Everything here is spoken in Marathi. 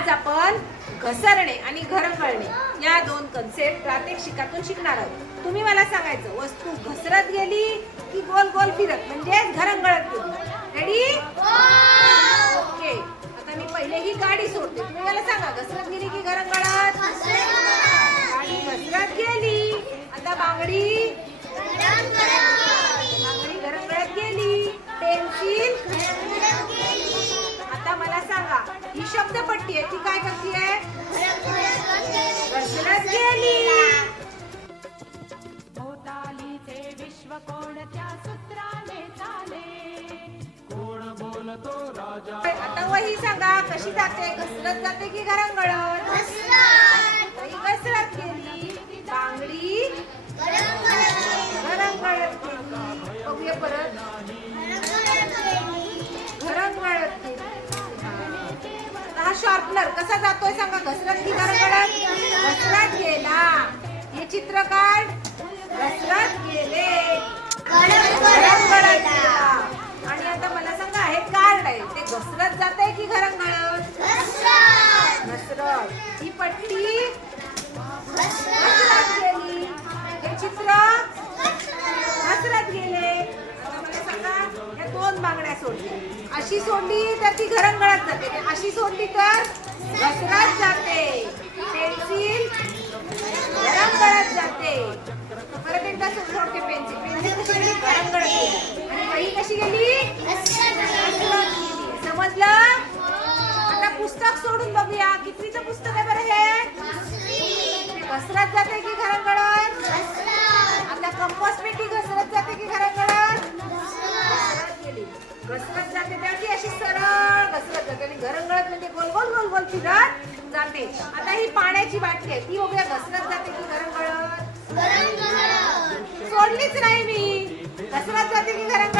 आज आपण घसरणे आणि घरंगळणे या दोन कन्सेप्ट प्रात्यक्षिकातून शिकणार आहोत. तुम्ही मला सांगायचं वस्तू घसरत गेली की गोल गोल फिरत म्हणजे घरंगळत गेली. रेडी? ओके. आता मी पहिले ही गाडी सोडते. तुम्ही मला सांगा घसरत गेली की घरंगळत? गाडी घसरत गेली. आता बांगडी घरंगळत गेली. पेन्सिल. आता मला सांगा ही शब्दपट्टी आहे ती काय करते? घसरत गेली. भोवतालीचे विश्व कोणत्या सूत्राने चाले? कोण बोलतो राजा? आता वही सांगा कशी जाते? घसरत जाते की घरंगळत? ही घसरत गेली. बांगडी घरंगळत गेली. बघूया परत. घरंगळत गेली. हा शॉर्पनर कसा जातोय सांगा? घसरत की घरंगळत? घसरत गेला. हे चित्र काढ. घसरत गेले. घरंगळत गेला. आणि आता मला सांगा हे कार्ड आहे ते घसरत जाते की घरंगळत? घसरत. ही पट्टी घसरत गेली. हे चित्र घसरत गेले. आता मला सांगा या दोन बांगड्या सोडली. अशी सोडली तर ती घरंगळत जाते. अशी सोडली तर घसरत जाते. पेन्सिल घरंगळत जाते. परत एकदा सोडते पेन्सिल. पेन्सिल कशी गेली? घरंगळत गेली. आणि वही कशी गेली? घसरत गेली. समजलं? आता पुस्तक सोडून बघूया. कितवीचं पुस्तक आहे बरं हे? घसरत जाते की घरंगळत? आता कंपास पेटी घसरत जाते की घरंगळत? घसरत गेली. घसरत जाते त्याची अशी सरळ घसरत जाते आणि घरंगळत म्हणजे गोल गोल गोल गोल फिरत जाते. आता ही पाण्याची बाटली आहे ती बघूया घसरत जाते की घरंगळत? सोडलीच नाही मी. घसरत जाते की घरंगळत?